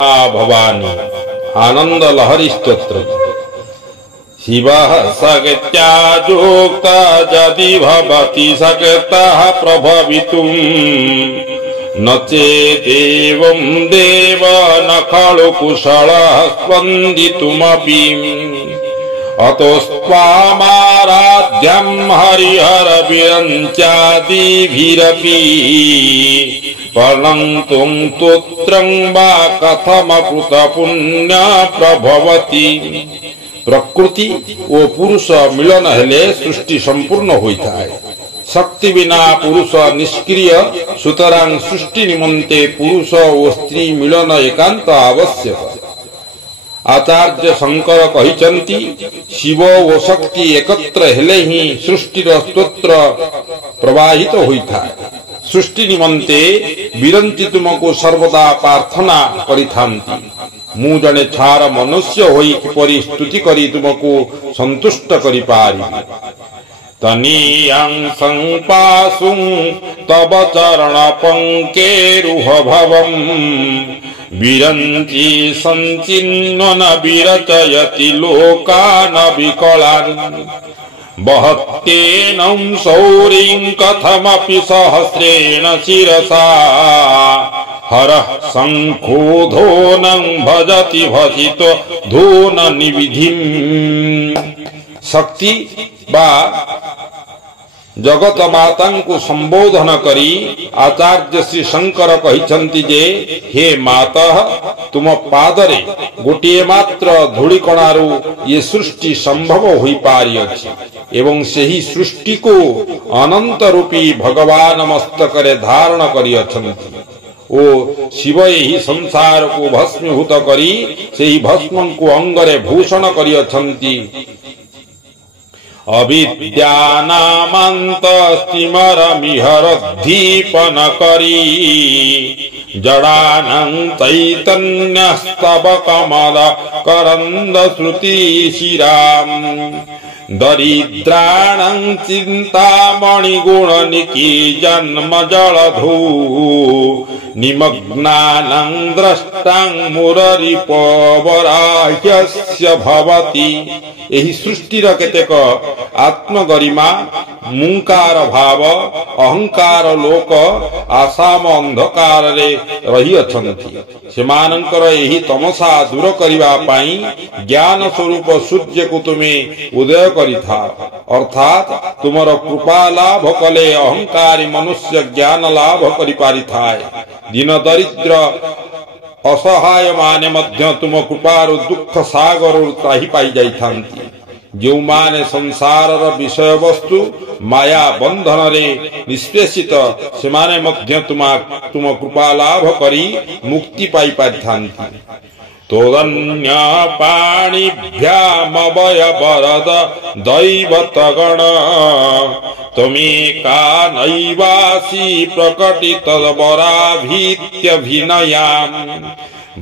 भवानी आनंद लहरी स्तोत्र शिवः सगत्याजोक्ता यदि भवति सकतः प्रभवितुं न चेदेवं देव न खलु कुशलः स्पन्दितुमपि अतोस्त्वामाराध्यं हरिहरविरञ्चादिभिरपि पर्णन्तुं स्तोत्रं वा कथमकृत पुण्य प्रभवति। प्रकृति ओ पुरुष मिलन हेले सृष्टि संपूर्ण होता है। शक्ति बिना पुरुष निष्क्रिय, सुतरां सृष्टि निमंते पुरुष और स्त्री मिलन एकांत आवश्यक। आचार्य शंकर कहिचंती शिव और शक्ति एकत्र हेले ही सृष्टिर स्तोत्र प्रवाहित होता है। सृष्टि निमंते विरंची तुमको सर्वदा प्रार्थना करिथांती। मु जने छार मनुष्य होई किपरि स्तुति करी तुमको संतुष्ट करि पारि। तनीयं संपासुं तव चरण पंकेरुह भवं विरंची संचिन्न न विरचयति लोकान विकलान् बहत्येनं शौरिं कथमपि सहस्रेण शिरसा हरः शंखोधोनं भजति भजितो धून निविधिं। शक्ति बा जगत माता को संबोधन करी आचार्य श्री शंकर कहिछंती जे हे माता तुम पादरे गोटिए मात्र धूलिकणारू ये सृष्टि संभव होई पारि अछि एवं सेही सृष्टि को अनंत रूपी भगवान मस्तकरे धारण करी अछंती। ओ शिव यही संसार को भस्मीभूत करी सेही भस्म को अंगरे भूषण करी अछंती। अविद्यानामन्तस्तिमरमिहरद्धीपन करी जडानं चैतन्यस्तव कमल करन्द श्रुति शिराम दरिद्राणं चिन्तामणि गुणनिकी जन्म जलधू निमग्नानं द्रष्टां मुररिपवराह्यस्य भवति। एही सृष्टिर केतेक आत्मगरिमा मुंकार भाव अहंकार लोक आसाम अंधकार रे रही अछंती। सेमानंकर एही तमसा दूर करिवा पाई ज्ञान स्वरूप सूर्य को तुमे उदय करिथा अर्थात तुमर कृपा लाभ कले अहंकारी मनुष्य ज्ञान लाभ करि पारिथाय। दिन दरिद्र असहाय माने मध्य तुम कृपार दुख सागर त्राही पाई जाइथांती। जो माने संसार विषय वस्तु माया बंधन रे निष्पेषित से माने मध्य तुम कृपा लाभ करी मुक्ति पाई पारिथांती। तोदन्य पाणिभ्यामवय वरद दैवतगण त्वमेका नैवासी प्रकटित वराभीत्यभिनयाम्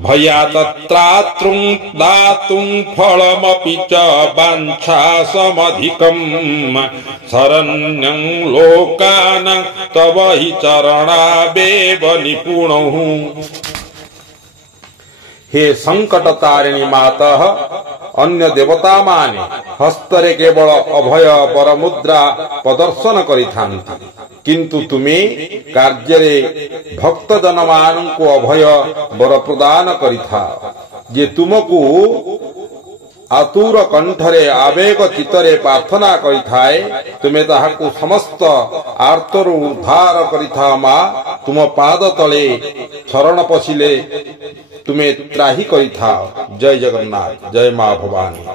भयातत्रातृं दातुं फलमपि च वाञ्छासमधिकम् शरण्यं लोकान् तव हि चरणावेव निपुणः। हे संकट तारिणी माता अन्य देवता माने हस्तरे केवल अभय वर मुद्रा प्रदर्शन करिथांती किंतु तुमे कार्य भक्त जन मान को अभय वर प्रदान करिथा। जे तुमको आतुर कंठरे आवेग चित्तरे प्रार्थना करिथाए तुमे ताहाकु समस्त आर्तर उद्धार करिथा। मा तुम पाद तले शरण पशिले तुमे त्राही करिथा। जय जगन्नाथ, जय मां भवानी।